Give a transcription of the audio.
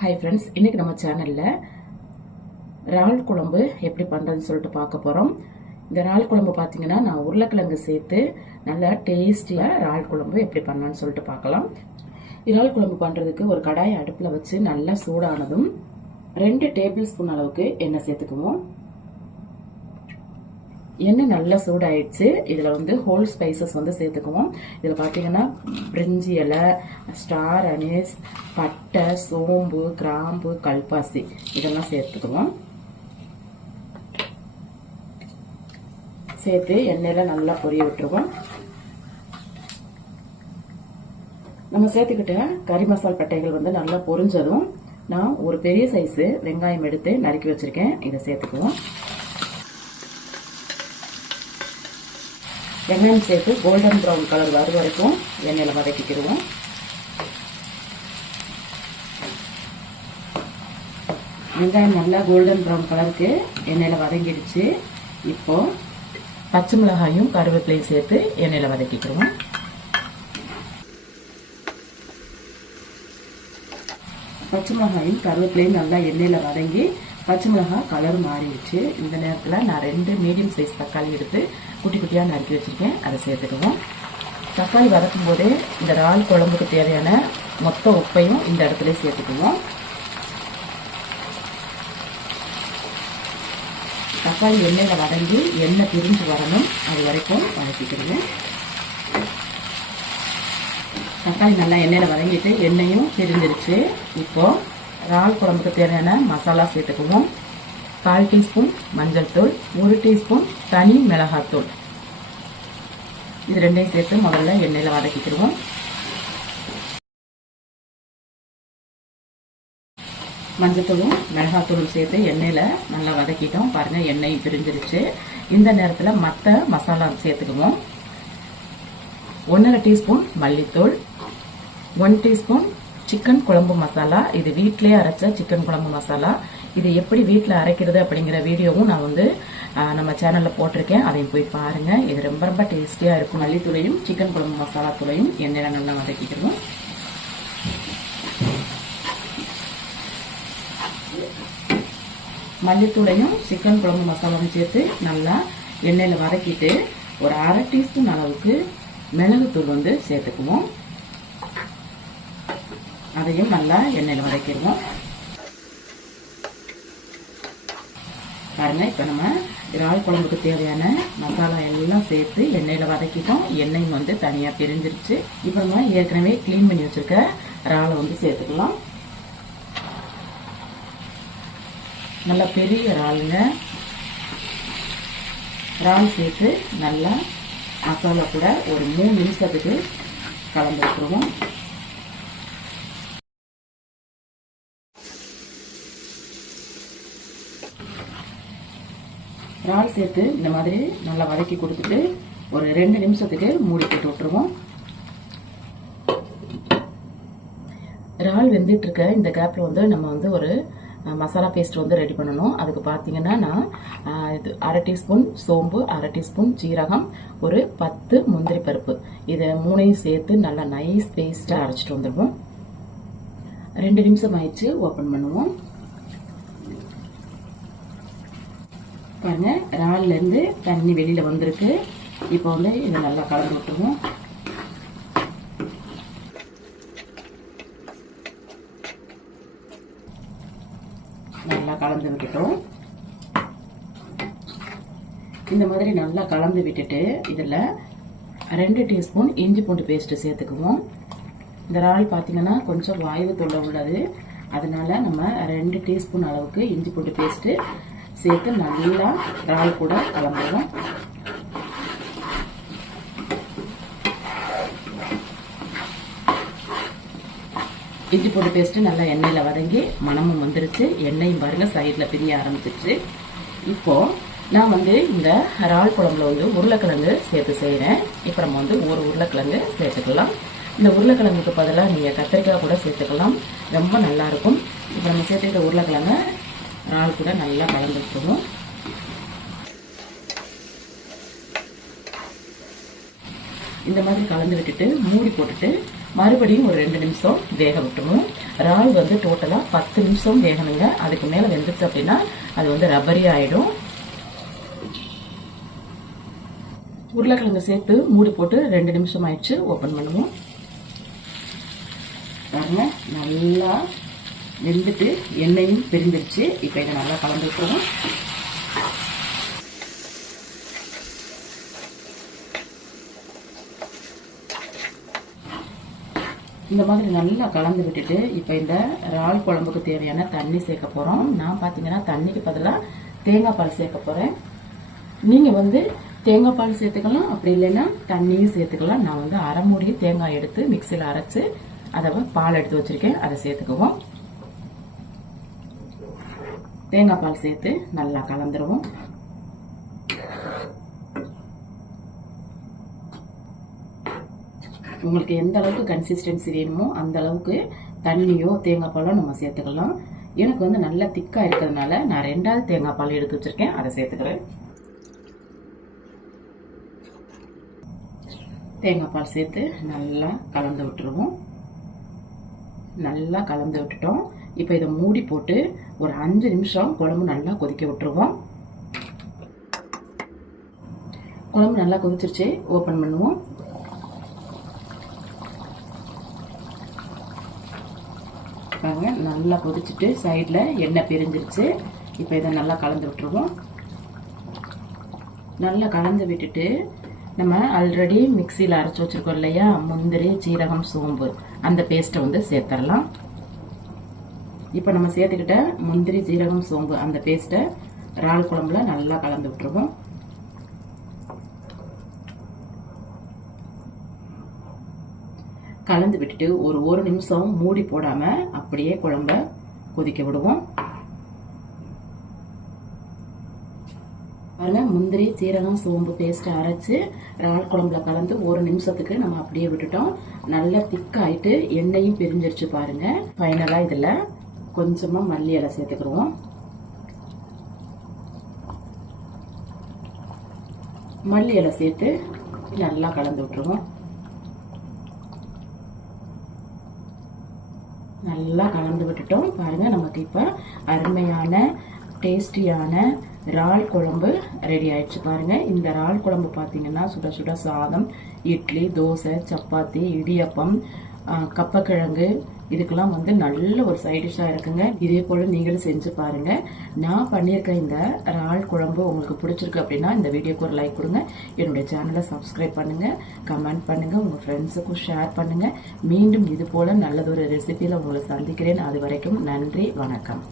Hi friends இன்னைக்கு நம்ம சேனலில் இறால் குழம்பு எப்படி பண்ணுறதுன்னு சொல்லிட்டு பார்க்க போகிறோம் இந்த இறால் குழம்பு பார்த்தீங்கன்னா நான் உருளைக்கிழங்கு சேர்த்து நல்லா டேஸ்டியாக இறால் குழம்பு எப்படி பண்ணலான்னு சொல்லிட்டு பார்க்கலாம். இறால் குழம்பு பண்ணுறதுக்கு ஒரு கடாயை அடுப்பில் வச்சு நல்லா சூடானதும் ரெண்டு டேபிள் ஸ்பூன் அளவுக்கு எண்ணெய் சேர்த்துக்குவோம். எண்ணெய் நல்லா சூடாயிடுச்சு. இதில் வந்து ஹோல் ஸ்பைசஸ் வந்து சேர்த்துக்குவோம். இதில் பார்த்தீங்கன்னா பிரிஞ்சி இலை ஸ்டார் அனிஸ் பட்டை சோம்பு கிராம்பு கல்பாசி. இதெல்லாம் சேர்த்துக்குவோம். சேர்த்து எண்ணெயில் நல்லா பொரிய விட்டுருவோம். நம்ம சேர்த்துக்கிட்ட கறி மசால் பட்டைகள் வந்து நல்லா பொரிஞ்சதும் நான் ஒரு பெரிய சைஸு வெங்காயம் எடுத்து நறுக்கி வச்சுருக்கேன். இதை சேர்த்துக்குவோம். வெங்காயம் சேர்த்து கோல்டன் ப்ரௌன் கலர் வரும் வரைக்கும் எண்ணெயில் வதக்கிக்கிடுவோம் வெங்காயம் நல்லா கோல்டன் ப்ரௌன் கலருக்கு எண்ணெயில் வதங்கிடுச்சு. இப்போ பச்சை மிளகாயும் கருவேப்பிலையும் சேர்த்து எண்ணெயில் வதக்கிக்கிடுவோம் பச்சை மிளகாயும் கருவேப்பிலையும் நல்லா எண்ணெயில் வதங்கி பச்சை மிளகாய் கலர் மாறிடுச்சு. இந்த நேரத்தில் நான் ரெண்டு மீடியம் சைஸ் தக்காளி எடுத்து குட்டி குட்டியாக நறுக்கி வச்சுருக்கேன். அதை சேர்த்துக்குவோம். தக்காளி வதக்கும் போதே இந்த இறால் குழம்புக்கு தேவையான மொத்த உப்பையும் இந்த இடத்துல சேர்த்துக்குவோம். தக்காளி எண்ணெயில் வதங்கி எண்ணெய் பிரிஞ்சு வரணும். அது வரைக்கும் வதக்கிக்கிடுவோம் தக்காளி நல்லா எண்ணெயில் வதங்கிட்டு எண்ணெயும் பிரிஞ்சிருச்சு. இப்போது இறால் குழம்புக்கு தேவையான மசாலா சேர்த்துக்குவோம். கால் டீஸ்பூன் மஞ்சள் தூள் ஒரு டீஸ்பூன் தனி மிளகாத்தூள் இது ரெண்டையும் சேர்த்து முதல்ல எண்ணெயில் வதக்கிக்கிடுவோம். மஞ்சத்தூளும் மிளகாத்தூளும் சேர்த்து எண்ணெயில் நல்லா வதக்கிட்டோம். பாருங்கள் எண்ணெய் பிரிஞ்சிருச்சு. இந்த நேரத்தில் மற்ற மசாலா சேர்த்துக்குவோம். ஒன்றரை டீஸ்பூன் மல்லித்தூள் ஒன் டீஸ்பூன் சிக்கன் குழம்பு மசாலா இது வீட்டிலே அரைச்ச சிக்கன் குழம்பு மசாலா இது எப்படி வீட்டில் அரைக்கிறது அப்படிங்கிற வீடியோவும் நான் வந்து நம்ம சேனலில் போட்டிருக்கேன். அதையும் போய் பாருங்கள் இது ரொம்ப ரொம்ப டேஸ்டியாக இருக்கும். மல்லித்தூளையும் சிக்கன் குழம்பு மசாலா தூளையும் எண்ணெயில் நல்லா வதக்கிக்கிறோம். மல்லித்தூளையும் சிக்கன் குழம்பு மசாலாவும் சேர்த்து நல்லா எண்ணெயில் வதக்கிட்டு ஒரு அரை டீஸ்பூன் அளவுக்கு மிளகுத்தூள் வந்து சேர்த்துக்குவோம். அதையும் நல்லா எண்ணெயில் வதக்கிடுவோம். பாருங்கள் இப்போ நம்ம இறால் குழம்புக்கு தேவையான மசாலா எல்லாம் சேர்த்து எண்ணெயில் வதக்கிட்டோம். எண்ணெயும் வந்து தனியாக பிரிஞ்சிருச்சு. இப்போ நம்ம ஏற்கனவே க்ளீன் பண்ணி வச்சிருக்க இறாலை வந்து சேர்த்துக்கலாம். நல்லா பெரிய இறாலுங்க இறால் சேர்த்து நல்லா மசாலா கூட ஒரு மூணு நிமிஷத்துக்கு கலந்து விட்டுருவோம். இறால் சேர்த்து இந்த மாதிரி நல்லா வதக்கி கொடுத்துட்டு ஒரு ரெண்டு நிமிஷத்துக்கு மூடி போட்டு விட்டுருவோம். இறால் வெந்துட்டு இருக்க இந்த கேப்பில் வந்து நம்ம வந்து ஒரு மசாலா பேஸ்ட் வந்து ரெடி பண்ணணும். அதுக்கு பார்த்தீங்கன்னா நான் இது அரை டீஸ்பூன் சோம்பு அரை டீஸ்பூன் ஜீரகம் ஒரு பத்து முந்திரி பருப்பு. இதை மூணையும் சேர்த்து நல்லா நைஸ் பேஸ்ட்டாக அரைச்சிட்டு வந்துடுவோம் ரெண்டு நிமிஷம் ஆயிடுச்சு ஓப்பன் பண்ணுவோம். பாருங்க இறால்ல இருந்து தண்ணி வெளியில வந்திருக்கு. இப்போ வந்து இதை நல்லா கலந்து விட்டுருவோம். நல்லா கலந்து விட்டுட்டோம். இந்த மாதிரி நல்லா கலந்து விட்டுட்டு இதில் ரெண்டு டீஸ்பூன் இஞ்சி பூண்டு பேஸ்ட்டு சேர்த்துக்குவோம். இந்த இறால் பார்த்தீங்கன்னா கொஞ்சம் வாய்வு தொல்லை உள்ளது. அதனால நம்ம ரெண்டு டீஸ்பூன் அளவுக்கு இஞ்சி பூண்டு பேஸ்ட்டு சேர்த்து நல்லா இறால் கூட கலந்துடும் இஞ்சி போட்டு பேஸ்ட்டு நல்லா எண்ணெயில் வதங்கி மணமும் வந்துருச்சு. எண்ணெயும் பாருங்கள் சைடில் பிரிய ஆரம்பிச்சிருச்சு. இப்போது நான் வந்து இந்த இறால் குழம்புல வந்து உருளைக்கிழங்கு சேர்த்து செய்கிறேன் இப்போ நம்ம வந்து ஒரு உருளைக்கிழங்கு சேர்த்துக்கலாம். இந்த உருளைக்கிழங்குக்கு பதிலாக நீங்கள் கத்திரிக்காய் கூட சேர்த்துக்கலாம். ரொம்ப நல்லாயிருக்கும் இப்போ நம்ம சேர்த்துக்கிட்ட உருளைக்கிழங்கு இறால் கூட நல்லா கலந்துக்கணும் விட்டுருவோம் இந்த மாதிரி கலந்து விட்டுட்டு மூடி போட்டுட்டு மறுபடியும் ஒரு ரெண்டு நிமிஷம் வேக விட்டுணும். இறால் வந்து டோட்டலாக பத்து நிமிஷம் வேகணுங்க. அதுக்கு மேலே வெந்துச்சு அப்படின்னா அது வந்து ரப்பரி ஆகிடும் உருளைக்கிழங்கு சேர்த்து மூடி போட்டு ரெண்டு நிமிஷம் ஆயிடுச்சு ஓப்பன் பண்ணுவோம். பாருங்க நல்லா வெந்துட்டு எண்ணெயும் பிரிந்துருச்சு இப்போ இதை நல்லா கலந்து விட்டுருவோம். இந்த மாதிரி நல்லா கலந்து விட்டுட்டு இப்போ இந்த இறால் குழம்புக்கு தேவையான தண்ணி சேர்க்க போகிறோம் நான் பார்த்தீங்கன்னா தண்ணிக்கு பதிலாக தேங்காய் பால் சேர்க்க போகிறேன் நீங்கள் வந்து தேங்காய் பால் சேர்த்துக்கலாம். அப்படி இல்லைன்னா தண்ணியும் சேர்த்துக்கலாம். நான் வந்து அரை மூடி தேங்காய் எடுத்து மிக்சியில் அரைச்சி அதை பால் எடுத்து வச்சுருக்கேன். அதை சேர்த்துக்குவோம். தேங்காய் பால் சேர்த்து நல்லா கலந்துருவோம். உங்களுக்கு எந்த அளவுக்கு கன்சிஸ்டன்சி வேணுமோ அந்த அளவுக்கு தண்ணியோ தேங்காய் பாலோ நம்ம சேர்த்துக்கலாம். எனக்கு வந்து நல்லா திக்காக இருக்கிறதுனால நான் ரெண்டாவது தேங்காய் பால் எடுத்து வச்சிருக்கேன். அதை சேர்த்துக்கிறேன். தேங்காய் பால் சேர்த்து நல்லா கலந்து விட்டுருவோம். நல்லா கலந்து விட்டுட்டோம். இப்போ இதை மூடி போட்டு ஒரு அஞ்சு நிமிஷம் குழம்பு நல்லா கொதிக்க விட்டுருவோம். குழம்பு நல்லா கொதிச்சிருச்சு. ஓப்பன் பண்ணுவோம். பாருங்க நல்லா கொதிச்சுட்டு சைடில் எண்ணெய் பிரிஞ்சிருச்சு. இப்போ இதை நல்லா கலந்து விட்டுருவோம். நல்லா கலந்து விட்டுட்டு நம்ம ஆல்ரெடி மிக்சியில் அரைச்சி வச்சிருக்கோம் இல்லையா? முந்திரி சீரகம் சோம்பு. அந்த பேஸ்ட்டை வந்து சேர்த்துடலாம் இப்போ நம்ம சேர்த்துக்கிட்ட முந்திரி ஜீரகம் சோம்பு அந்த பேஸ்ட்டை இறால் குழம்புல நல்லா கலந்து விட்டுருவோம். கலந்து விட்டுட்டு ஒரு ஒரு நிமிஷம் மூடி போடாமல் அப்படியே குழம்ப கொதிக்க விடுவோம். பாருங்க முந்திரி சீரகம் சோம்பு பேஸ்ட்டு அரைச்சி இறால் குழம்புல கலந்து ஒரு நிமிஷத்துக்கு நம்ம அப்படியே விட்டுட்டோம். நல்லா திக்காயிட்டு எண்ணெயும் பிரிஞ்சிருச்சு பாருங்க. ஃபைனலாக இதில் கொஞ்சமாக மல்லி இலை சேர்த்துக்கிடுவோம். மல்லி இலை சேர்த்து நல்லா கலந்து விட்டுருவோம். நல்லா கலந்து விட்டுட்டோம். பாருங்க நமக்கு இப்போ அருமையான டேஸ்டியான இறால் குழம்பு ரெடி ஆயிடுச்சு பாருங்க. இந்த இறால் குழம்பு பார்த்தீங்கன்னா சுட சுட சாதம் இட்லி தோசை சப்பாத்தி இடியப்பம் கப்பக்கிழங்கு இதுக்கெல்லாம் வந்து நல்ல ஒரு சைடிஷாக இருக்குங்க. இதே போல் நீங்களும் செஞ்சு பாருங்கள் நான் பண்ணியிருக்க இந்த இறால் குழம்பு உங்களுக்கு பிடிச்சிருக்கு அப்படின்னா இந்த வீடியோக்கு ஒரு லைக் கொடுங்க. என்னுடைய சேனலை சப்ஸ்கிரைப் பண்ணுங்கள் கமெண்ட் பண்ணுங்கள் உங்கள் ஃப்ரெண்ட்ஸுக்கும் ஷேர் பண்ணுங்கள் மீண்டும் இது போல நல்லதொரு ரெசிபியில் உங்களை சந்திக்கிறேன். அது வரைக்கும் நன்றி வணக்கம்.